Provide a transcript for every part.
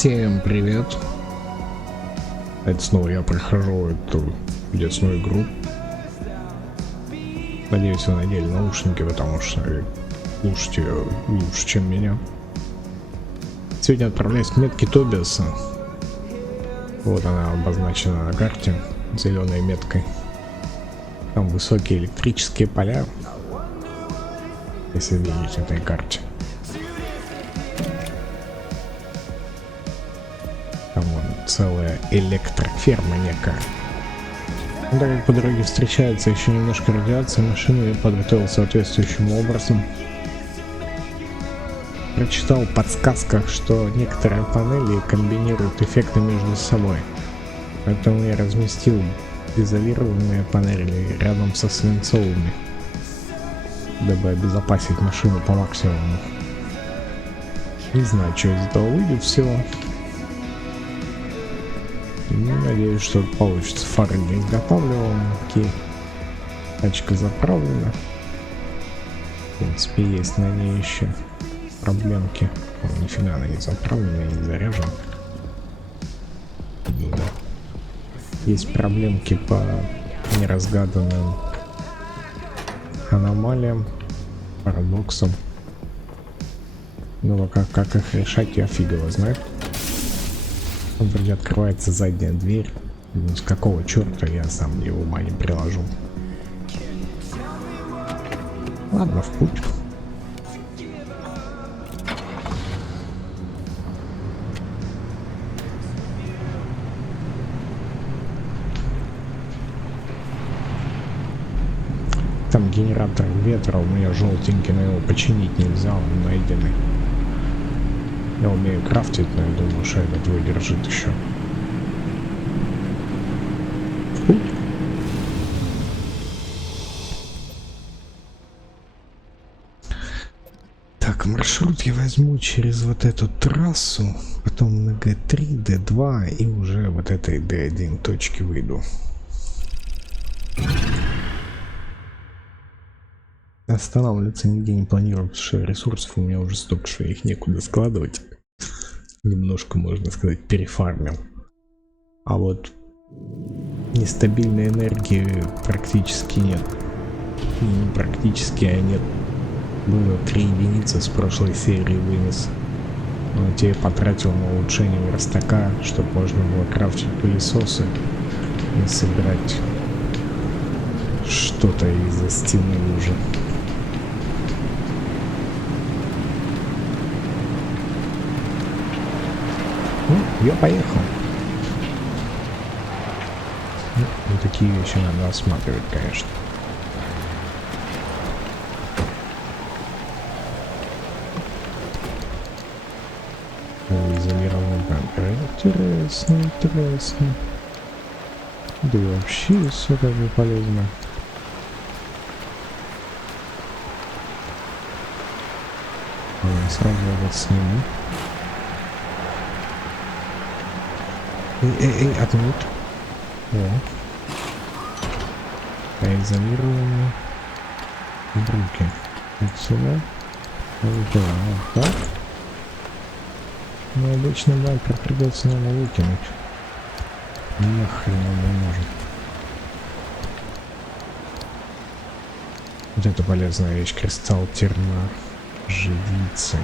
Всем привет! Это снова я прохожу эту чудесную игру. Надеюсь, вы надели наушники, потому что слушайте ее лучше, чем меня. Сегодня отправляюсь к метке Тобиаса. Вот она обозначена на карте зеленой меткой. Там высокие электрические поля, если видеть на этой карте. Там вон целая электроферма некая. Но так как по дороге встречается еще немножко радиации, машину я подготовил соответствующим образом. Прочитал в подсказках, что некоторые панели комбинируют эффекты между собой. Поэтому я разместил изолированные панели рядом со свинцовыми, дабы обезопасить машину по максимуму. Не знаю, что из этого выйдет всего. Надеюсь, что получится. Фары не изготавливаем. Окей. Тачка заправлена. В принципе, есть на ней еще проблемки. О, нифига она не заправлена и не заряжена. Да. Есть проблемки по неразгаданным аномалиям, парадоксам. Но как их решать, я фиг его знает. Вроде открывается задняя дверь. Ну, с какого черта я сам его ума не приложу. Ладно, в путь. Там генератор ветра у меня желтенький, но его починить нельзя, он найденный. Я умею крафтить, но я думаю, что этот выдержит еще. Так, маршрут я возьму через вот эту трассу, потом на Г3, Д2 и уже вот этой Д1 точки выйду. Останавливаться нигде не планирую, потому что ресурсов у меня уже столько, что их некуда складывать. Немножко, можно сказать, перефармил. А вот нестабильной энергии практически нет. И не практически, а нет. Было 3 единицы с прошлой серии вынес. Но те потратил на улучшение верстака, чтобы можно было крафтить пылесосы и собирать что-то из-за стены уже. Ну, я поехал. Ну, такие вещи надо осматривать, конечно. Изолированный бампер. Интересно, интересно. Да и вообще все как бы полезно. Я сразу вот сниму. Эй, отмут. О. Изолированные руки. Отсюда. Вот так. Но обычно бампер придется, наверное, выкинуть. Нахрен он не нужен. Вот это полезная вещь. Кристалл терна живицы.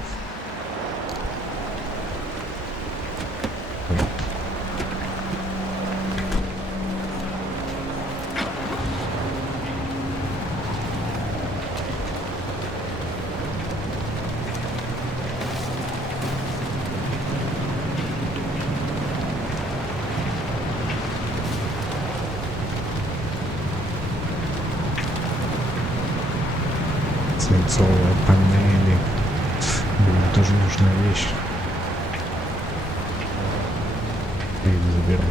Свинцовые панели. Блин, тоже нужная вещь. Я их заберу.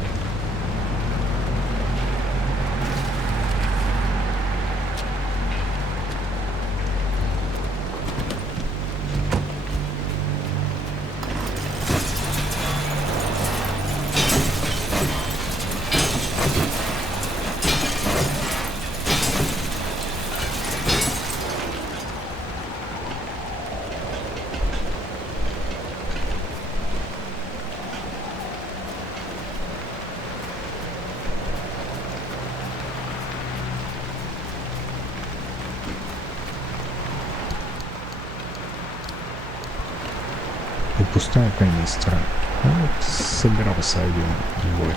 И пустая канистра. Ну, вот собирался один двое.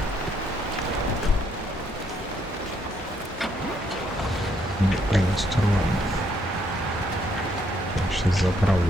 Нет, канистру ладно. Я сейчас заправлю.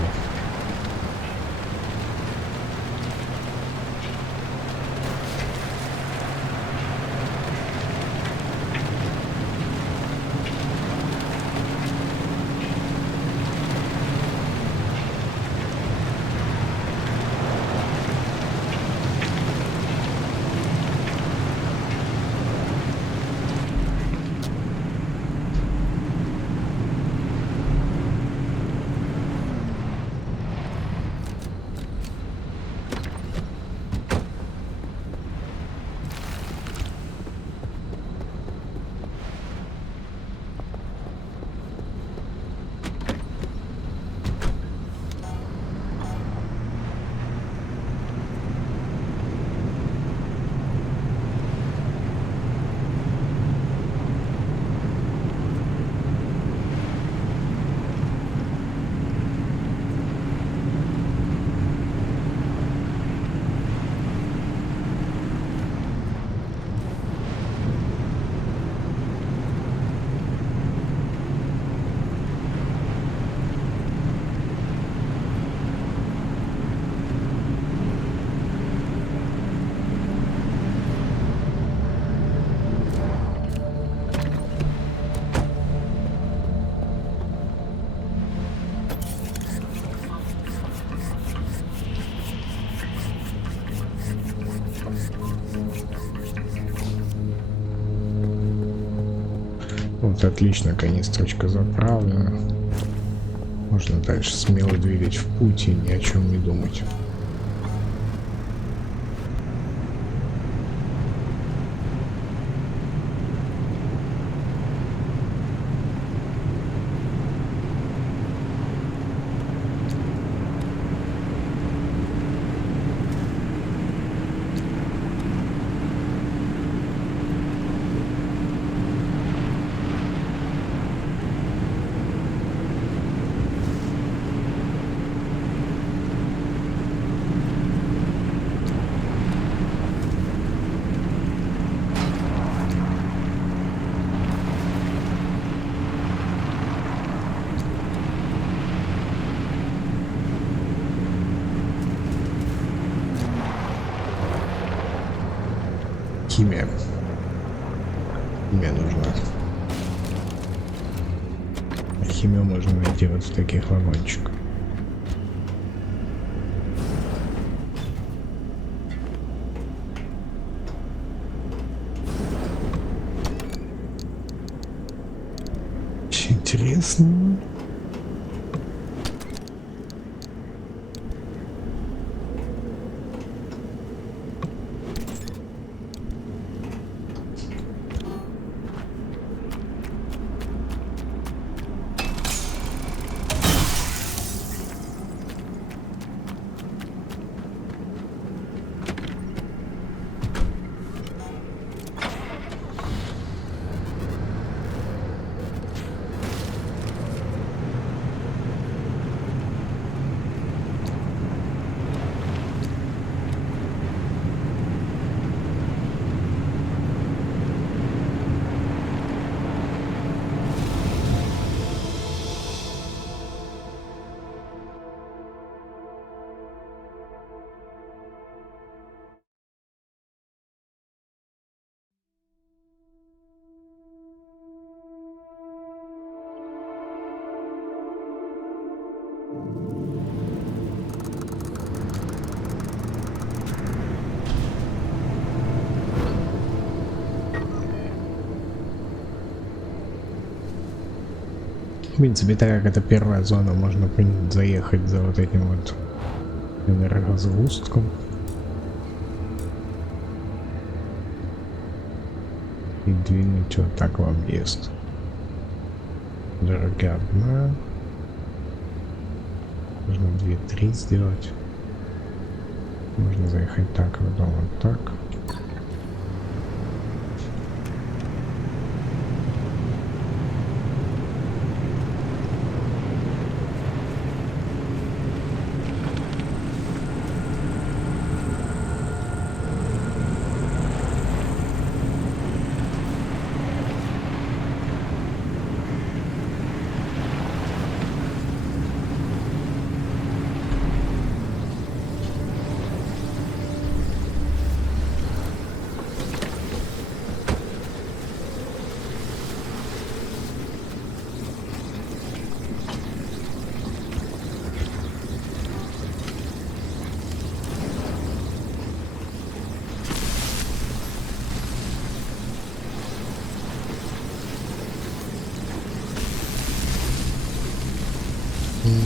Вот отлично, канистрочка заправлена. Можно дальше смело двигать в путь и ни о чем не думать. Химия. Химия нужна. Химию можно найти вот в таких вагончиках. Очень интересно. В принципе, так как это первая зона, можно заехать за вот этим вот энергосгустком и двинуть вот так в объезд. Дорога одна. Можно 2-3 сделать. Можно заехать так, а потом вот так.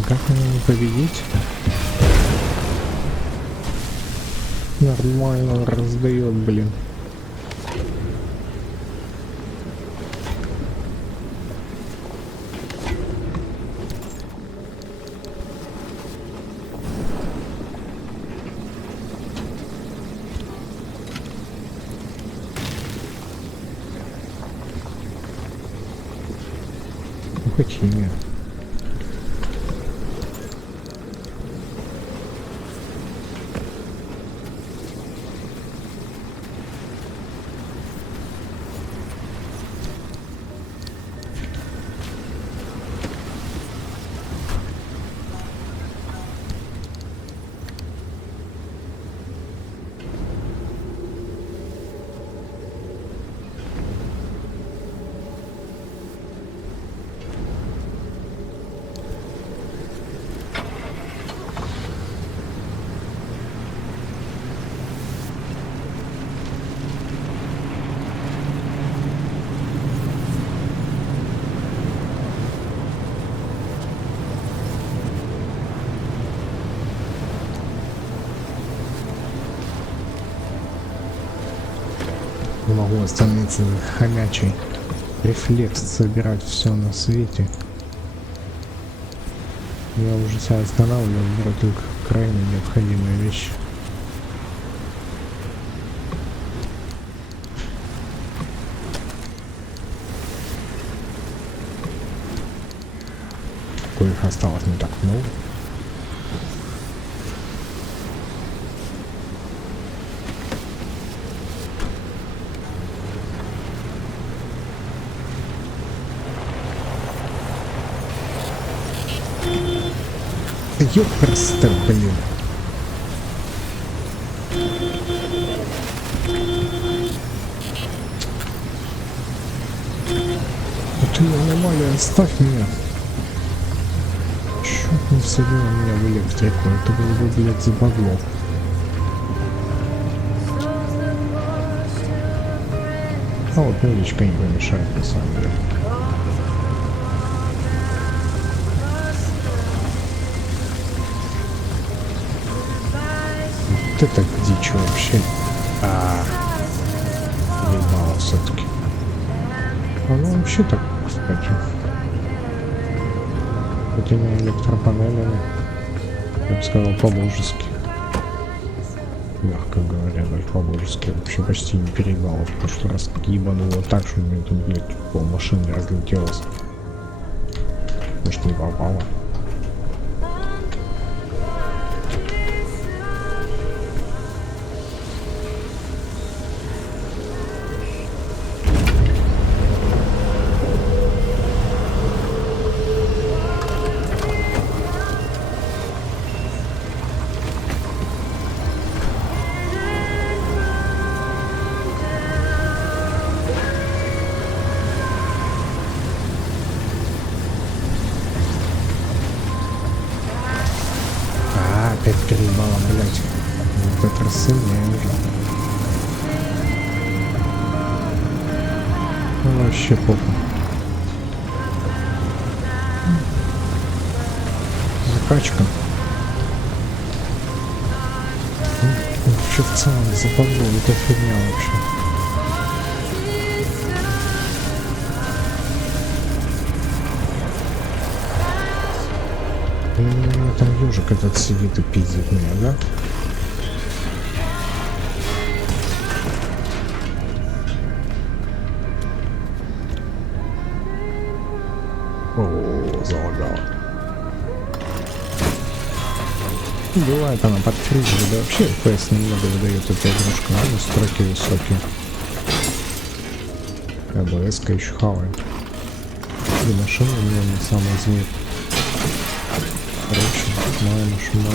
Как мне не победить? Нормально он раздает, блин. Химия. Не могу остановиться, хомячий рефлекс собирать все на свете. Я уже себя останавливаю, беру только крайне необходимые вещи. Коих осталось не так много. Ёпрст, блин. Ты аномалия, оставь меня. Чёрт не всадил меня в электрику, это было бы, блядь, забагло. А вот музычка не помешает, на самом деле. Это дичь вообще. Ебало все-таки. Оно вообще так, кстати. Этими электропанелями, я бы сказал, по-божески. Мягко говоря, даже по-божески. Вообще почти не переебало. В прошлый раз ебануло так, что у меня тут, блядь, пол машины разлетелось. Может, не попало. Опять переебало, блять. Вот это рассыльнее уже. Ну, вообще попа. Закачка. Вообще в целом западло, это фигня вообще. Там ежик этот сидит и пиздит меня, да? О, залагало. Бывает она под кризис, да вообще FPS немного выдает эта игрушка, но строки высокие. АБС-ка еще хавает. И машина у меня не самая змея. Короче, моя машина.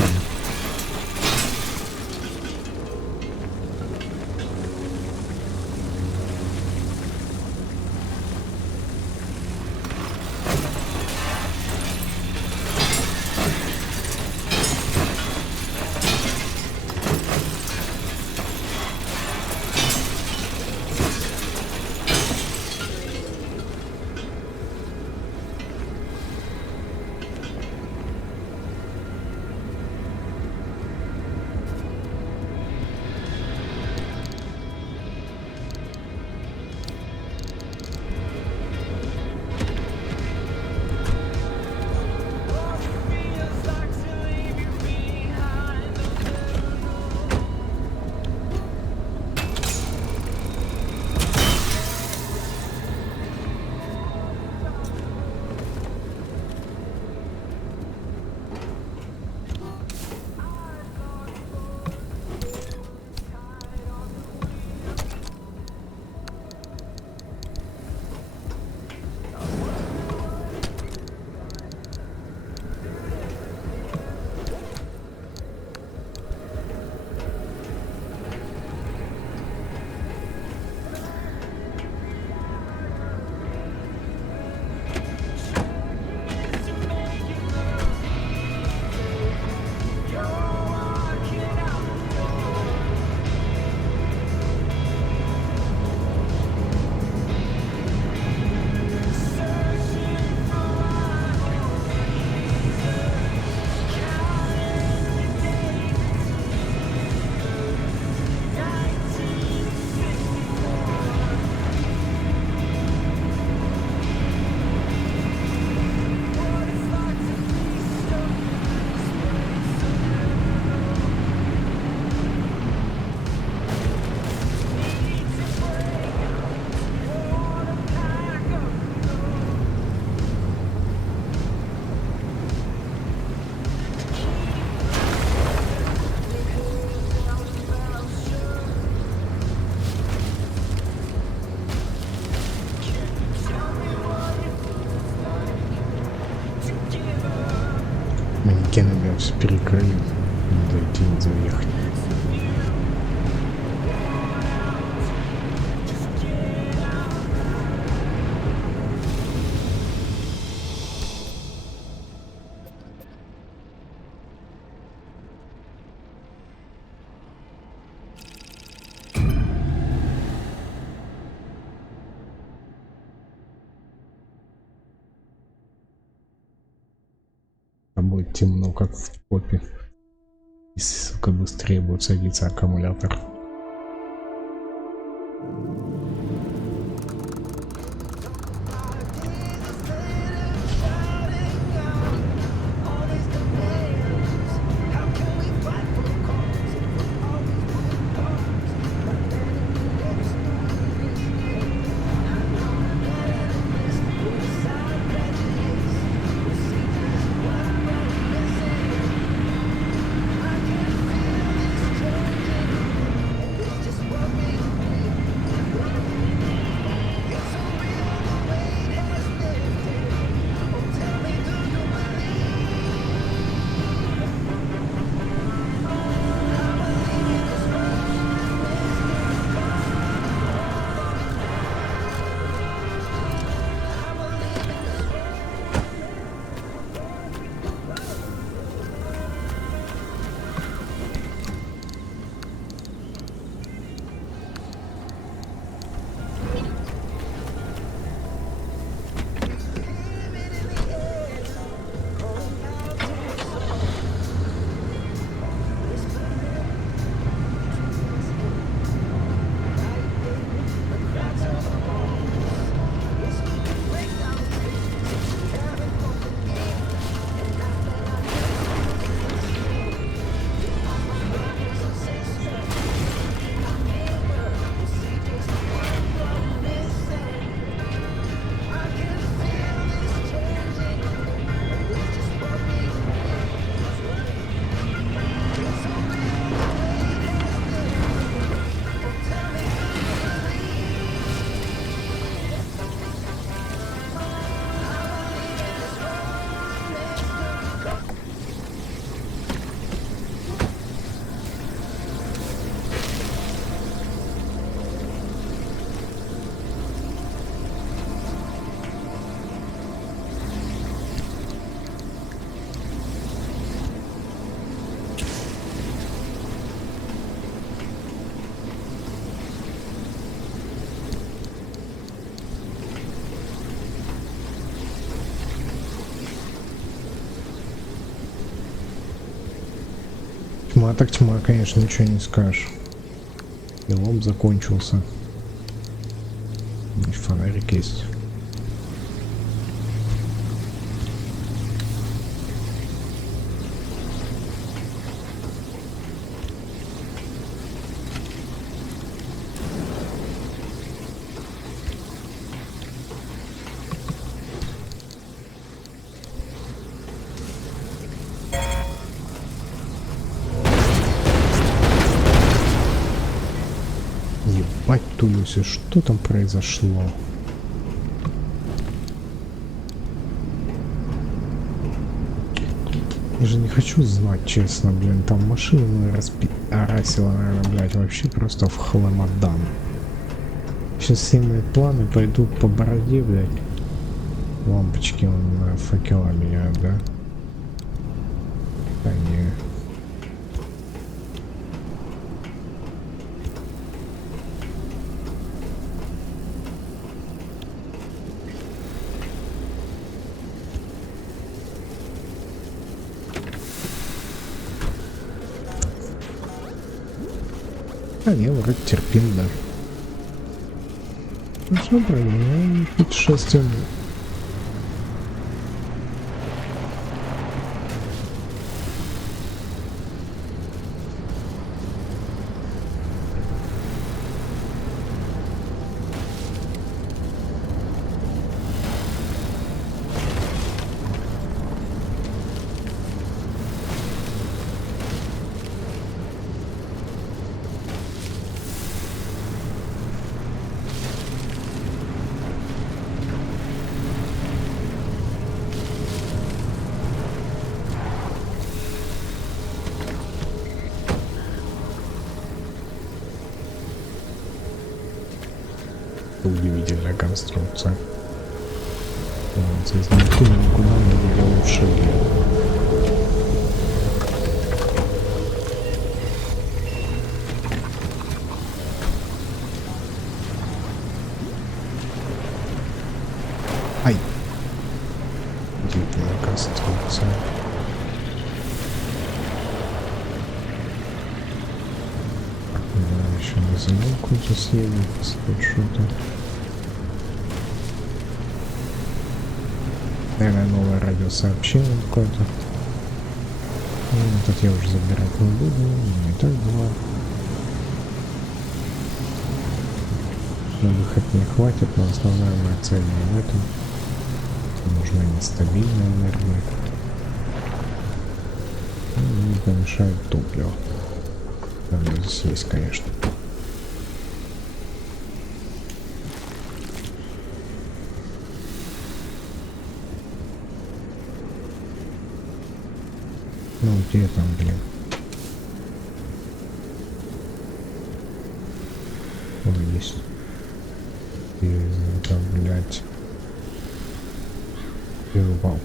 Манекены все перекрыли. Дойти не заехать. А будет темно, как в попе. И, сука, быстрее будет садиться аккумулятор. Тьма так тьма, конечно, ничего не скажешь. И лом закончился. Фонарик есть. Ебать, Тулюся, что там произошло? Я же не хочу знать, честно, блин, там машину расила, наверное, блядь, вообще просто в хламодан. Сейчас все мои планы пойдут по бороде, блядь. Лампочки на факела меняют, да? Да не. А не, вроде терпим, да. Ну все, продолжаем путешествие. просто удивительная конструкция. Вот, из никуда никуда не делал в шаге. Ай! Удивительная конструкция. Да, еще на замок какую-то съедем, посмотреть что-то. Наверное, новое радиосообщение какое-то. Этот я уже забирать не буду, и так два. На выход не хватит, но основная моя цель не в этом. Нужна нестабильная энергия. И не помешает топливо. Оно здесь есть, конечно. Ну где там, блин? Ой, есть. И это, блядь. И упал.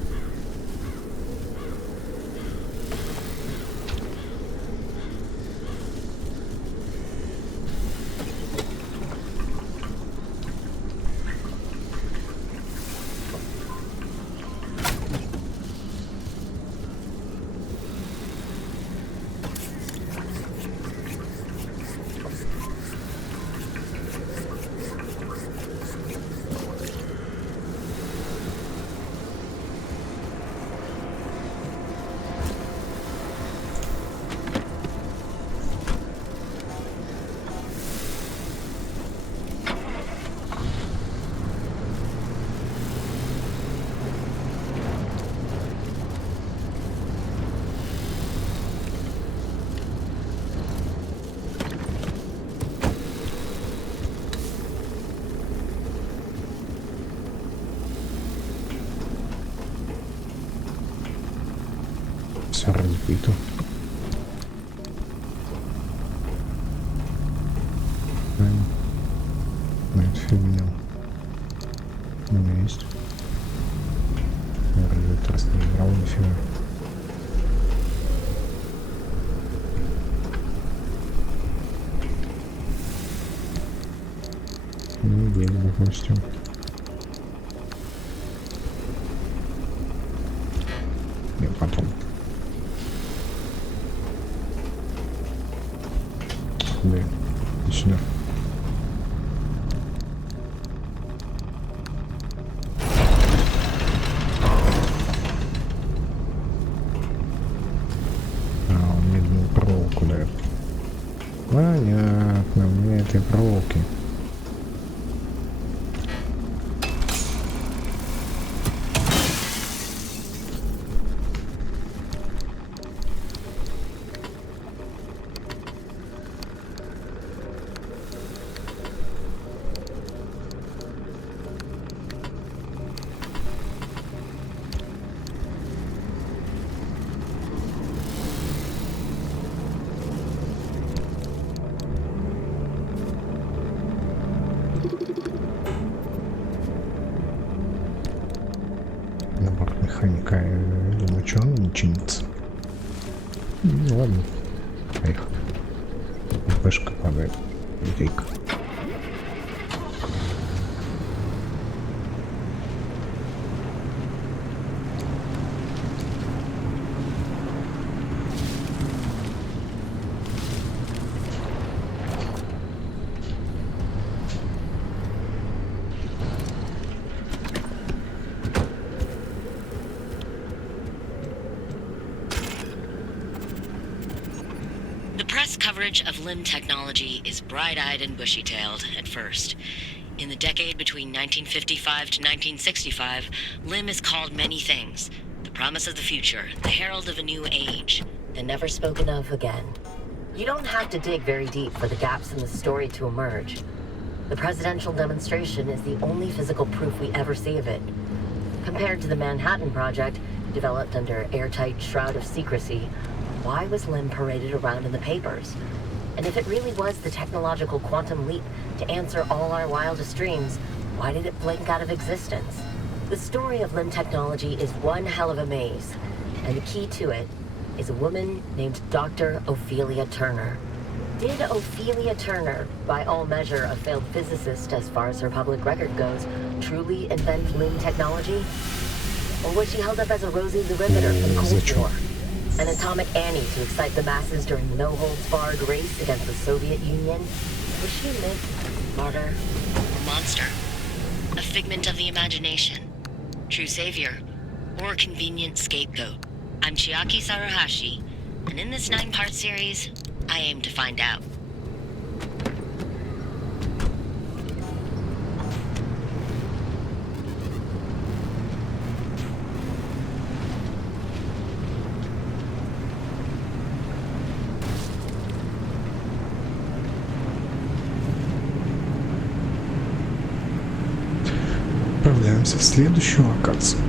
Все разбито. Это фигня. У меня есть. Вроде раз не играл нифига. Ну, блин, допустим. Я потом. Блин, иди сюда. Он медную проволоку дает. Понятно, мне этой проволоки. Набор механика, я думаю, что он не чинится. Ну ладно. Эх. Пешка падает. Идейка. Coverage of limb technology is bright-eyed and bushy-tailed at first. In the decade between 1955 to 1965, limb is called many things. The promise of the future, the herald of a new age, and never spoken of again. You don't have to dig very deep for the gaps in the story to emerge. The presidential demonstration is the only physical proof we ever see of it. Compared to the Manhattan Project, developed under airtight shroud of secrecy, why was Lim paraded around in the papers? And if it really was the technological quantum leap to answer all our wildest dreams, why did it blink out of existence? The story of limb technology is one hell of a maze, and the key to it is a woman named Dr. Ophelia Turner. Did Ophelia Turner, by all measure a failed physicist as far as her public record goes, truly invent limb technology? Or was she held up as a Rosie the Riveter in the Cold War? An atomic Annie to excite the masses during the no-holds-barred race against the Soviet Union? Was she myth, martyr, a monster? A figment of the imagination? True savior? Or convenient scapegoat? I'm Chiaki Sarahashi, and in this 9-part series, I aim to find out. Отправляемся в следующую локацию.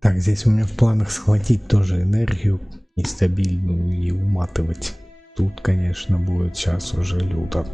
Так, здесь у меня в планах схватить тоже энергию нестабильную и уматывать. Тут, конечно, будет сейчас уже люто.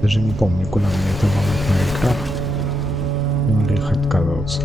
Даже не помню, куда мне это волнует на экран. Грех отказываться.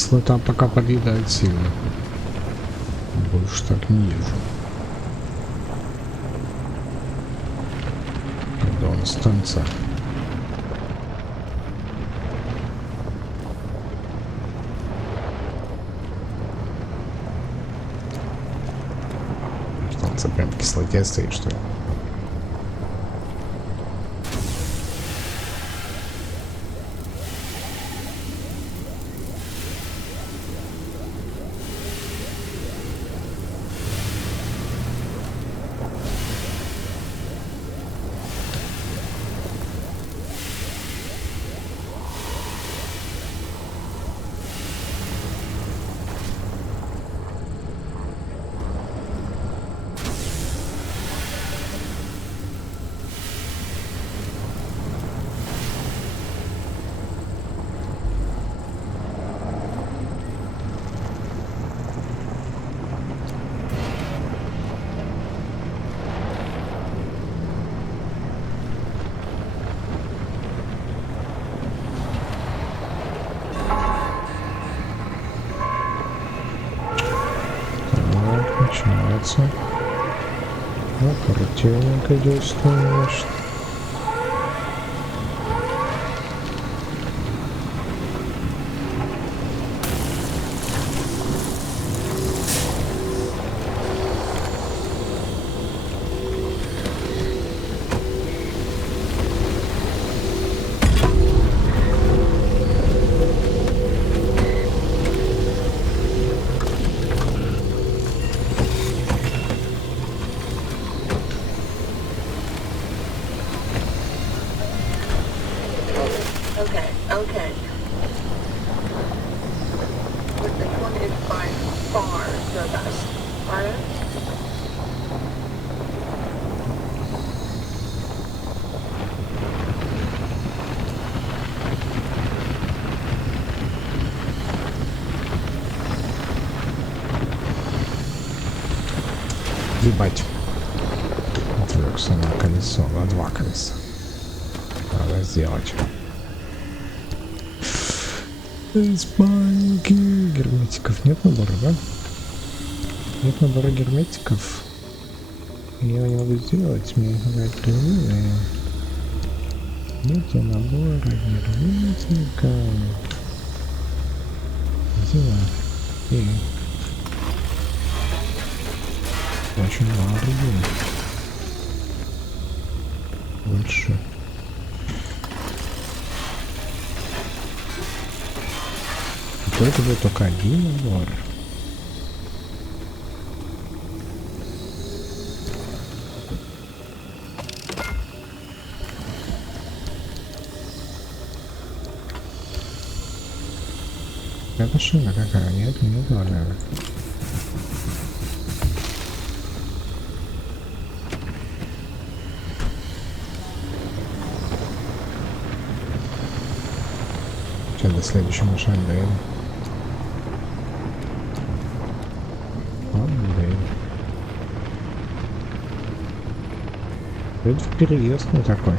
кислота пока подъедает сильно. Больше так не езжу. Когда у нас станция? Станция прям в кислоте стоит, что ли? Начинается. Оперативненько действуешь. Okay. But this one is by far the best. Alright? Ебать. Отвлекся на колесо, на два колеса. Надо сделать. Спальники. Герметиков нет набора, да? Нет набора герметиков. Я не могу сделать, мне надо применение. Нет набора герметика. Где? Очень мало людей. Больше. Это будет только один набор. Это шина какая? Нет, не нужна, наверное. Сейчас до следующей машины доедем. Это переезд не такой.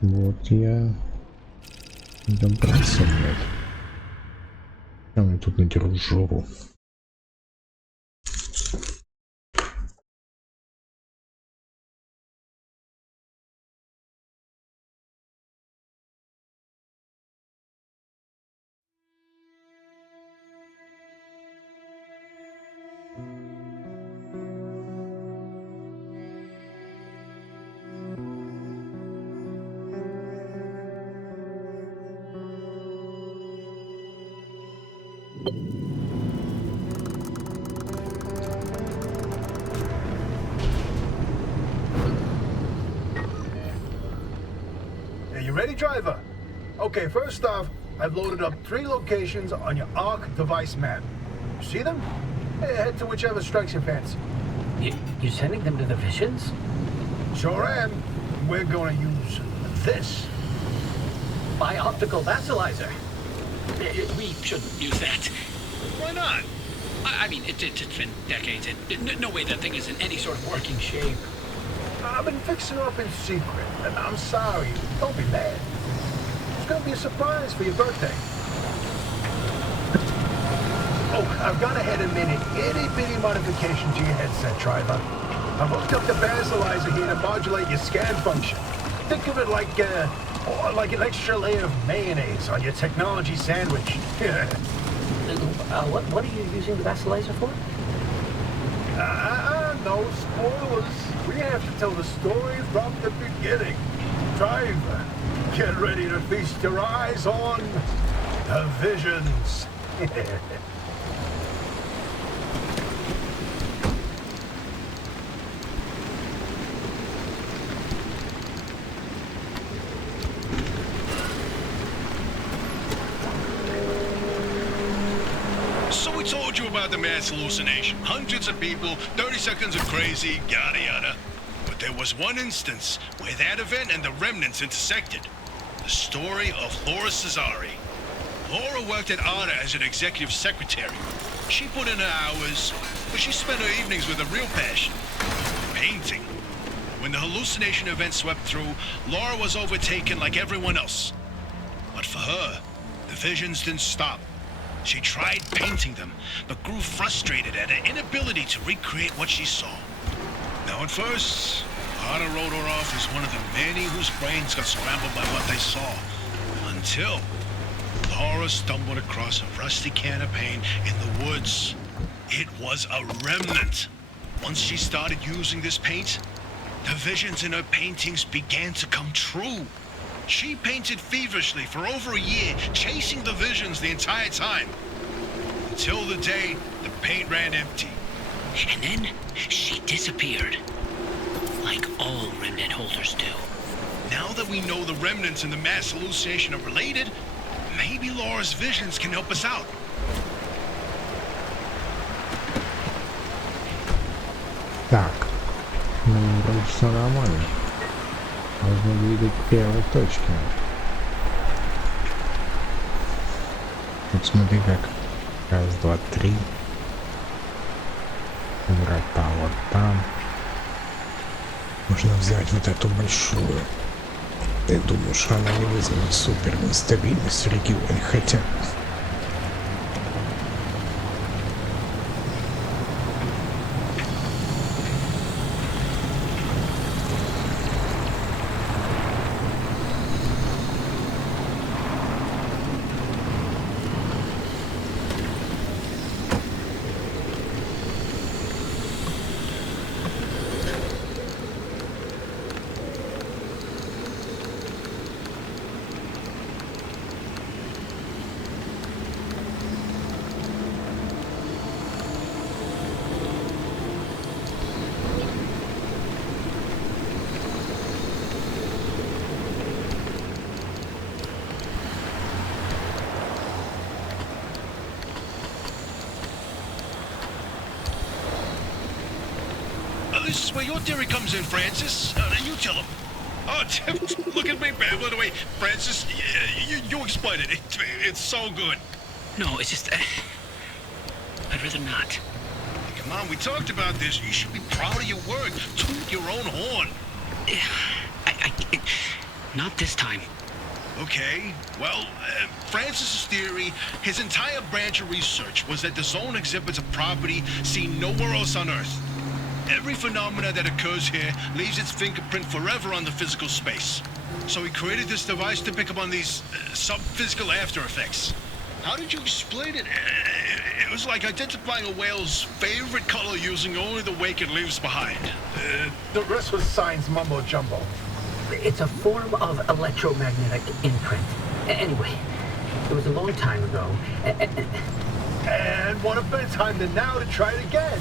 Вот я добрался, блядь. Я мне тут надеру жопу. You ready, driver? Okay, first off, I've loaded up 3 locations on your ARC device map. You see them? Hey, head to whichever strikes your fancy. You're sending them to the Visions? Sure am. We're gonna use this. My optical vassalizer. We shouldn't use that. Why not? I mean, it's been decades. No way that thing is in any sort of working shape. I've been fixing her up in secret, and I'm sorry. Don't be mad. It's gonna be a surprise for your birthday. Oh, I've gone ahead and made an itty-bitty modification to your headset, driver. I've hooked up the basilizer here to modulate your scan function. Think of it like an extra layer of mayonnaise on your technology sandwich. What are you using the vasodizer for? No spoilers. We have to tell the story from the beginning. Driver, get ready to feast your eyes on the visions. So we told you about the mass hallucination. Hundreds of people, 30 seconds of crazy, yada yada. But there was one instance where that event and the remnants intersected. The story of Laura Cesari. Laura worked at ARDA as an executive secretary. She put in her hours, but she spent her evenings with a real passion. Painting. When the hallucination event swept through, Laura was overtaken like everyone else. But for her, the visions didn't stop. She tried painting them, but grew frustrated at her inability to recreate what she saw. Now at first, Arda wrote her off as one of the many whose brains got scrambled by what they saw. Until Laura stumbled across a rusty can of paint in the woods. It was a remnant. Once she started using this paint, the visions in her paintings began to come true. She painted feverishly for over a year, chasing the visions the entire time. Until the day the paint ran empty. And then she disappeared. Like all remnant holders do. Now that we know the remnants and the mass hallucination are related, maybe Laura's visions can help us out. Так, ну вроде все нормально. Можно двигать к первой точке. Вот смотри как. Раз, два, три. Врата вот там. Можно взять вот эту большую. Я думаю, что она не вызовет супер нестабильность в регионе, хотя... This is where your theory comes in, Francis. You tell him. Oh, look at me babbling away. Francis, you explain it. It's so good. No, it's just... I'd rather not. Come on, we talked about this. You should be proud of your work. Toot your own horn. Not this time. Okay, well, Francis's theory, his entire branch of research was that the zone exhibits a property seen nowhere else on Earth. Every phenomena that occurs here leaves its fingerprint forever on the physical space. So he created this device to pick up on these sub-physical after effects. How did you explain it? It was like identifying a whale's favorite color using only the wake it leaves behind. The rest was science mumbo-jumbo. It's a form of electromagnetic imprint. Anyway, it was a long time ago. And what a better time than now to try it again?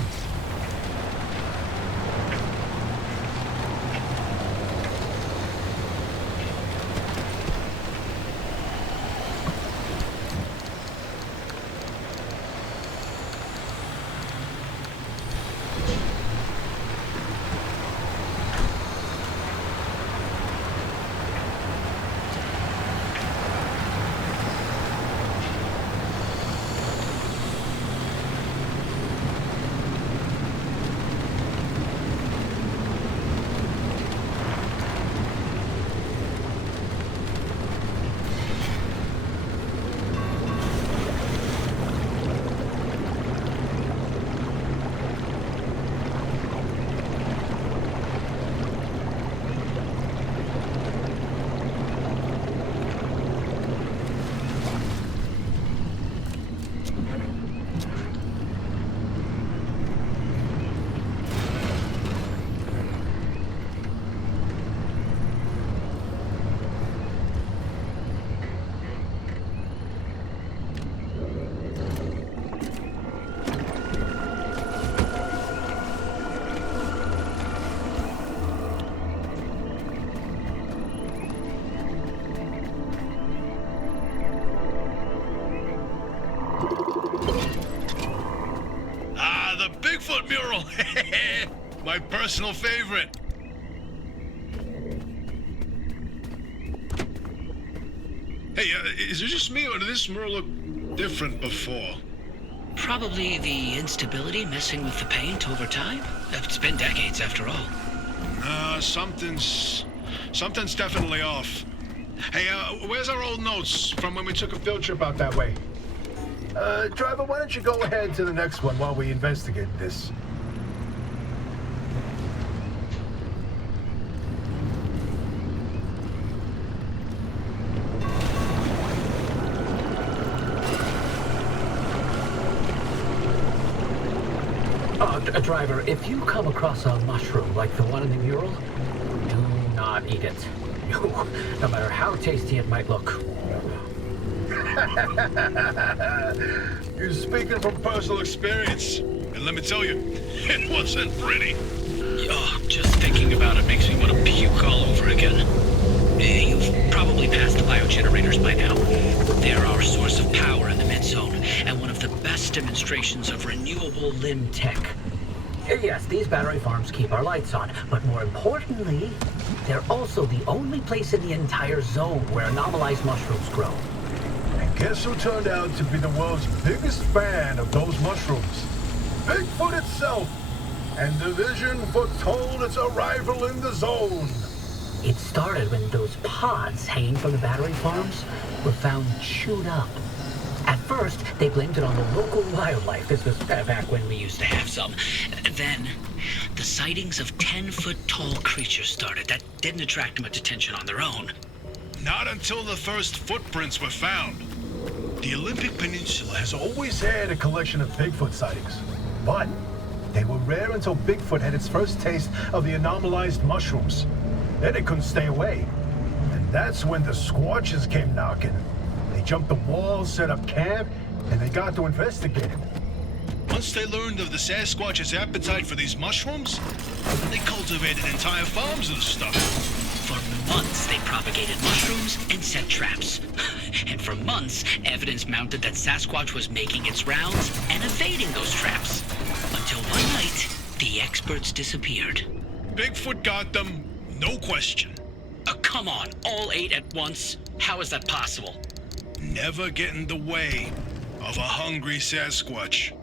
Ah, the Bigfoot mural! My personal favorite. Hey, is it just me, or did this mural look different before? Probably the instability messing with the paint over time. It's been decades after all. Something's definitely off. Hey, where's our old notes from when we took a field trip out that way? Driver, why don't you go ahead to the next one while we investigate this? Driver, if you come across a mushroom like the one in the mural, do not eat it. No matter how tasty it might look. You're speaking from personal experience. And let me tell you, it wasn't pretty. Oh, just thinking about it makes me want to puke all over again. You've probably passed the biogenerators by now. They're our source of power in the mid-zone, and one of the best demonstrations of renewable limb tech. Yes, these battery farms keep our lights on, but more importantly, they're also the only place in the entire zone where anomalized mushrooms grow. And guess who turned out to be the world's biggest fan of those mushrooms? Bigfoot itself! And Division foretold its arrival in the zone. It started when those pods hanging from the battery farms were found chewed up. At first, they blamed it on the local wildlife. This was back when we used to have some. Then, the sightings of 10-foot-tall creatures started that didn't attract much attention on their own. Not until the first footprints were found. The Olympic Peninsula has Always had a collection of Bigfoot sightings, but they were rare until Bigfoot had its first taste of the anomalized mushrooms. Then it couldn't stay away. And that's when the Squatches came knocking. They jumped the walls, set up camp, and they got to investigating. Once they learned of the Sasquatch's appetite for these mushrooms, they cultivated entire farms of the stuff. For months, they propagated mushrooms and set traps. And for months, evidence mounted that Sasquatch was making its rounds and evading those traps. Until one night, the experts disappeared. Bigfoot got them, no question. Come on, all 8 at once? How is that possible? Never get in the way of a hungry Sasquatch.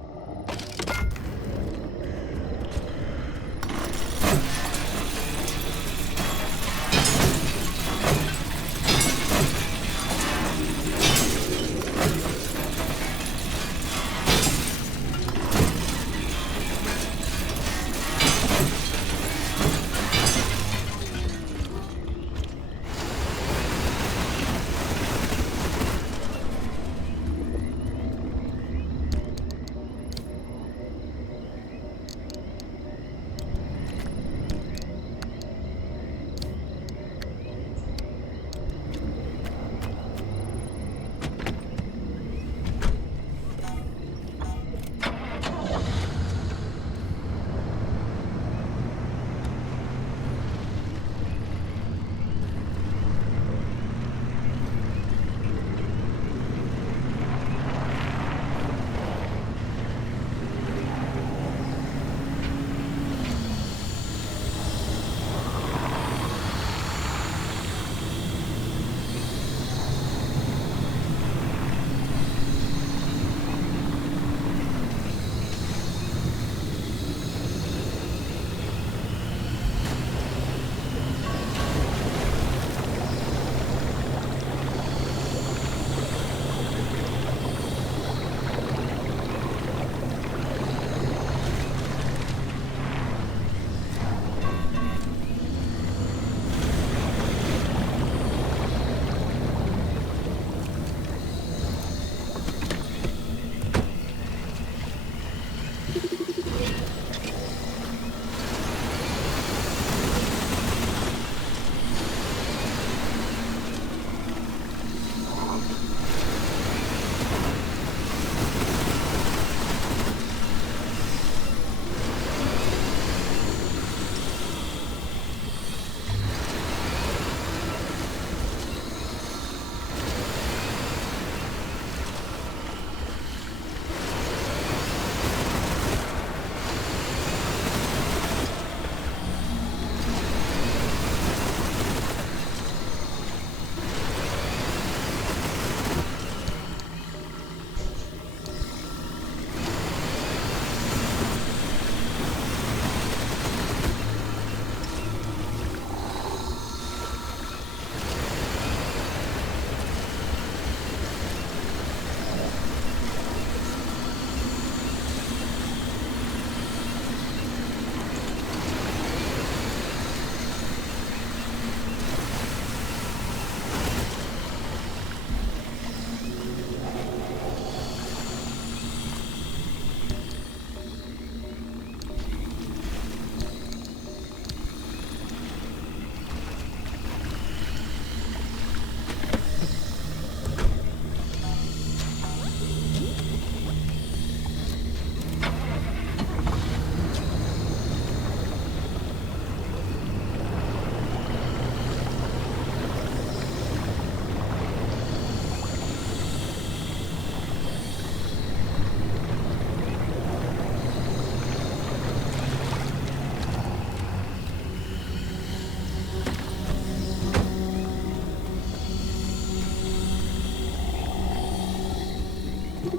The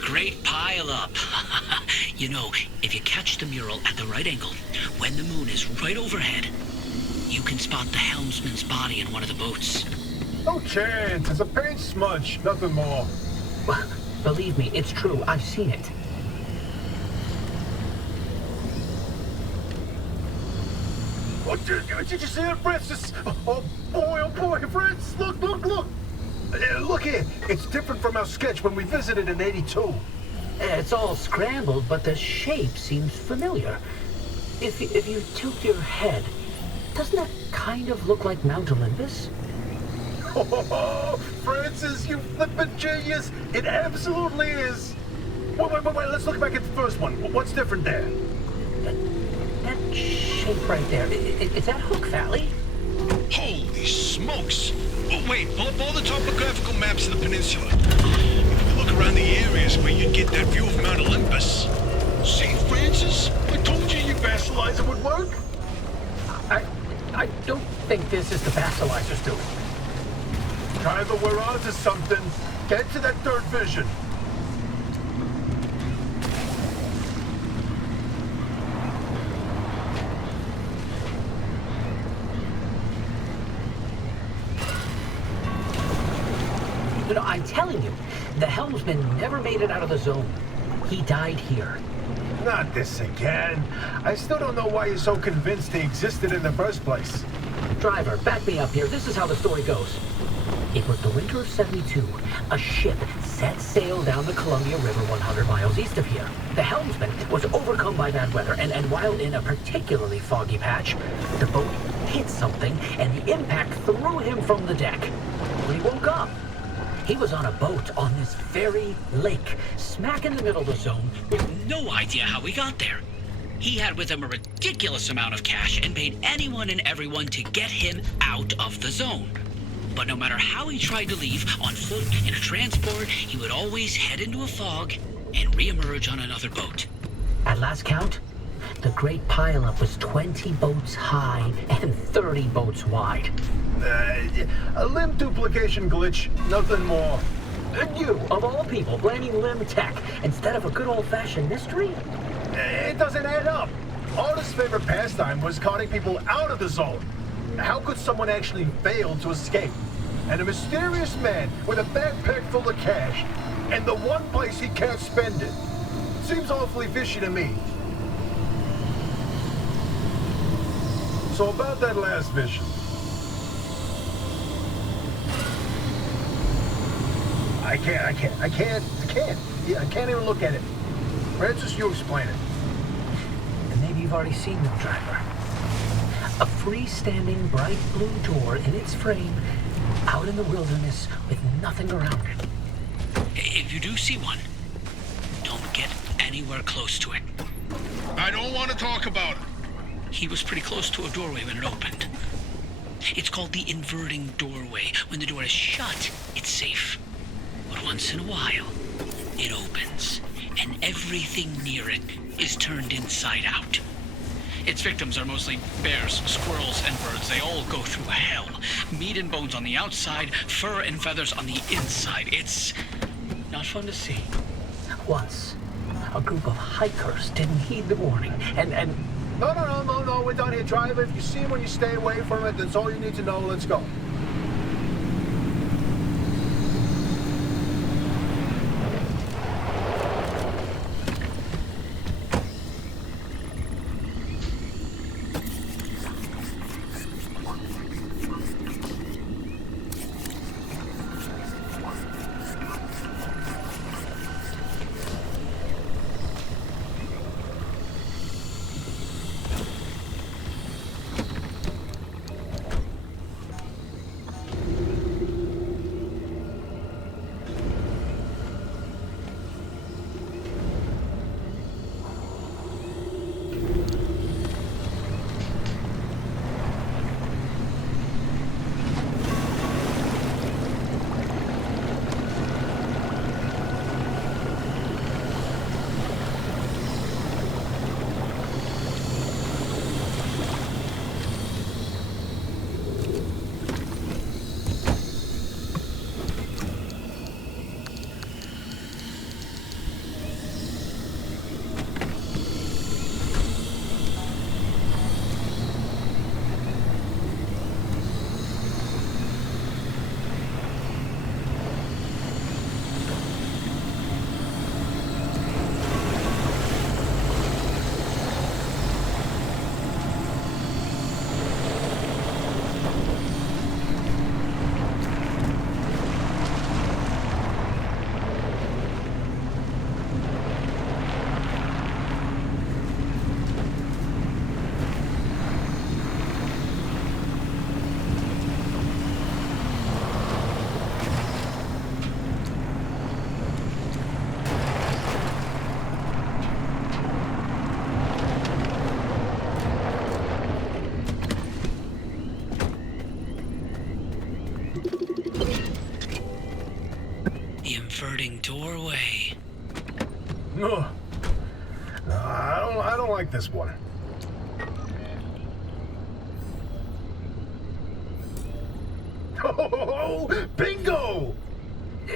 Great Pile-Up. You know, if you catch the mural at the right angle, when the moon is right overhead, you can spot the helmsman's body in one of the boats. No chance. It's a paint smudge, nothing more. Believe me, it's true. I've seen it. Oh, did you see it, Francis? Oh boy, Francis, look. Look here. It's different from our sketch when we visited in '82. It's all scrambled, but the shape seems familiar. If you tilt your head, doesn't that kind of look like Mount Olympus? Oh, Francis, you flippin' genius. It absolutely is. Wait, let's look back at the first one. What's different there? That shape right there, is that Hook Valley? Holy smokes! Oh, wait, pull up all the topographical maps of the peninsula. If we look around the areas where you'd get that view of Mount Olympus. See, Francis? I told you your vassalizer would work. I don't think this is the Basilizer doing. Driver, we're on to something. Get to that third vision. You know, I'm telling you, the helmsman never made it out of the zone. He died here. Not this again. I still don't know why you're so convinced he existed in the first place. Driver, back me up here. This is how the story goes. It was the winter of '72. A ship set sail down the Columbia River 100 miles east of here. The helmsman was overcome by bad weather, and while in a particularly foggy patch, the boat hit something, and the impact threw him from the deck. When he woke up, he was on a boat on this very lake, smack in the middle of the zone, With no idea how he got there. He had with him a ridiculous amount of cash and paid anyone and everyone to get him out of the zone. But no matter how he tried to leave, on foot, in a transport, he would always head into a fog and reemerge on another boat. At last count, the Great Pile-Up was 20 boats high and 30 boats wide. A limb duplication glitch, nothing more. And you, of all people, blaming Limb Tech instead of a good old-fashioned mystery? It doesn't add up. Artist's favorite pastime was carting people out of the zone. How could someone actually fail to escape? And a mysterious man with a backpack full of cash, and the one place he can't spend it. Seems awfully fishy to me. So about that last vision. I can't even look at it. Francis, you explain it. And maybe you've already seen them, driver. A freestanding bright blue door in its frame, out in the wilderness with nothing around it. If you do see one, don't get anywhere close to it. I don't want to talk about it. He was pretty close to a doorway when it opened. It's called the inverting doorway. When the door is shut, it's safe. But once in a while, it opens, and everything near it is turned inside out. Its victims are mostly bears, squirrels, and birds. They all go through hell. Meat and bones on the outside, fur and feathers on the inside. It's not fun to see. Once, a group of hikers didn't heed the warning, and No, we're done here, driver. If you see him when you stay away from it, that's all you need to know. Let's go. comforting doorway. No, I don't like this one. Oh, bingo!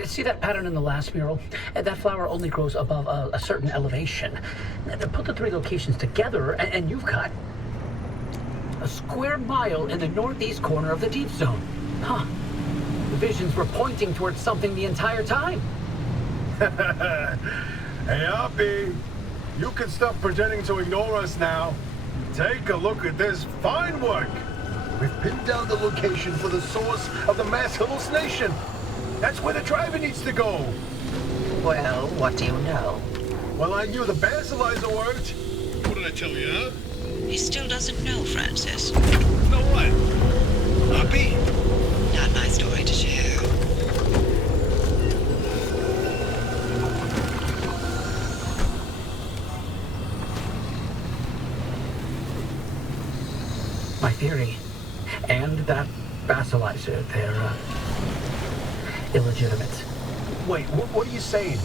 See that pattern in the last mural? That flower only grows above a certain elevation. Put the 3 locations together, and you've got a square mile in the northeast corner of the deep zone. Huh. The visions were pointing towards something the entire time. Hey, Hoppy, you can stop pretending to ignore us now. Take a look at this fine work. We've pinned down the location for the source of the mass hallucination. That's where the driver needs to go. Well, what do you know? Well, I knew the basilizer worked. What did I tell you, huh? He still doesn't know, Francis. Know what? Hoppy? Not my story to share. My theory, and that basilizer, they're illegitimate. Wait, what are you saying?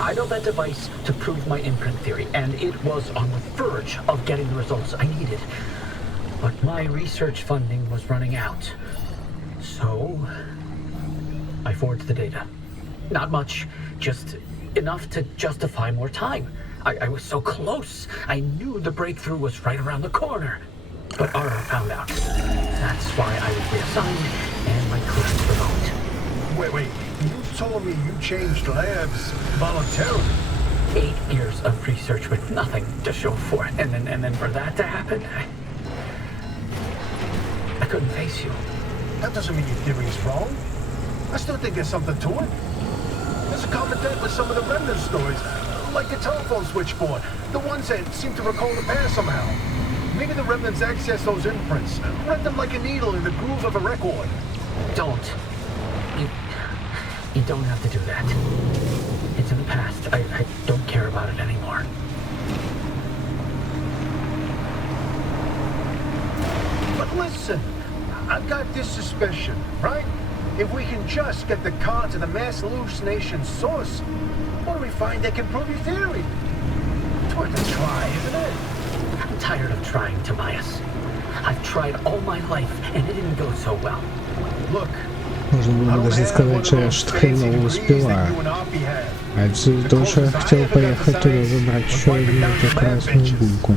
I built that device to prove my imprint theory, and it was on the verge of getting the results I needed. But my research funding was running out. So, I forged the data. Not much, just enough to justify more time. I was so close. I knew the breakthrough was right around the corner. But Ara found out. That's why I was reassigned and my clearance revoked. Wait, you told me you changed labs voluntarily. 8 years of research with nothing to show for it, and then for that to happen, I couldn't face you. That doesn't mean your theory is wrong. I still think there's something to it. There's a common thread with some of the remnant stories, like the telephone switchboard, the ones that seem to recall the past somehow. Maybe the remnants access those imprints, read them like a needle in the groove of a record. Don't. You don't have to do that. It's in the past. I don't care about it anymore. But listen, I've got this suspicion, right? If we can just get the car to the mass hallucination source, what do we find that can prove your theory? It's worth a try, isn't it? I'm tired of trying, Tobias. I've tried all my life, and it didn't go so well. Look, Можно было даже сказать, что я что-то хреново успеваю. А это все из-за того, что я хотел поехать туда забрать еще одну красную булку.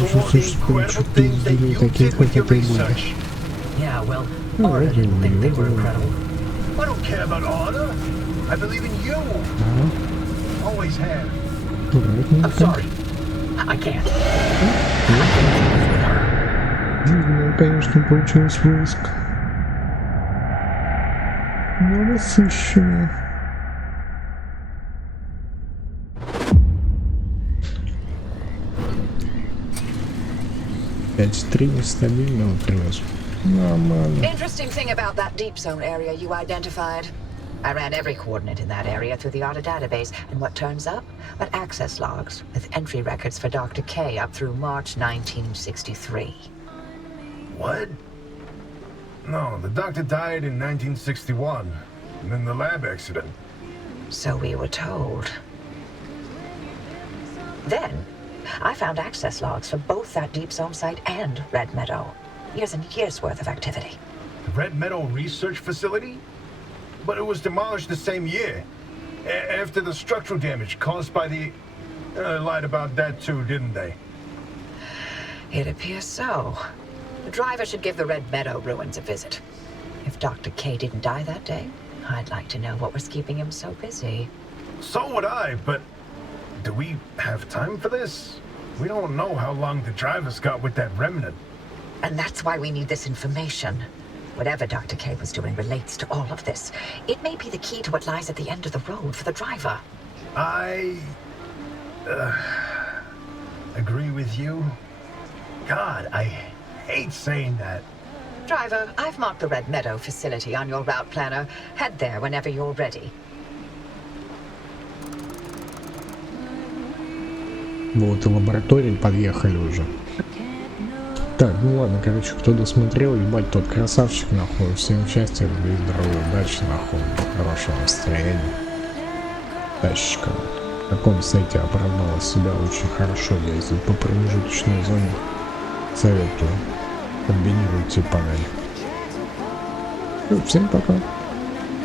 Нужно существовать, что пиздили такие, как это были. Yeah, well, Ara didn't think they were incredible. I don't care about honor. I believe in you. Always have. I'm sorry. I can't. Ну, конечно, получилось войск. Но насыщенно. 5-3 нестабильного привез. Нормально. Interesting thing about that deep zone area you identified. I ran every coordinate in that area through the ARDA database, and what turns up? But access logs with entry records for Dr. K up through March 1963. What? No, the doctor died in 1961, and then the lab accident. So we were told. Then, I found access logs for both that deep zone site and Red Meadow. Years and years worth of activity. The Red Meadow Research Facility? But it was demolished the same year, after the structural damage caused by the... lied about that too, didn't they? It appears so. The driver should give the Red Meadow ruins a visit. If Dr. K didn't die that day, I'd like to know what was keeping him so busy. So would I, but do we have time for this? We don't know how long the driver's got with that remnant. And that's why we need this information. Whatever Dr. K was doing relates to all of this. It may be the key to what lies at the end of the road for the driver. I... agree with you. God, I hate saying that. Driver, I've marked the Red Meadow facility on your route planner. Head there whenever you're ready. Вот и лаборатории подъехали уже. Так, ну ладно, короче, кто досмотрел, ебать, тот красавчик, нахуй. Всем счастья, любви, здоровья, удачи, нахуй. Хорошего настроения. тачка. В таком сете оправдала себя очень хорошо. Я ездил по промежуточной зоне. Советую. Комбинируйте панель. Всем пока.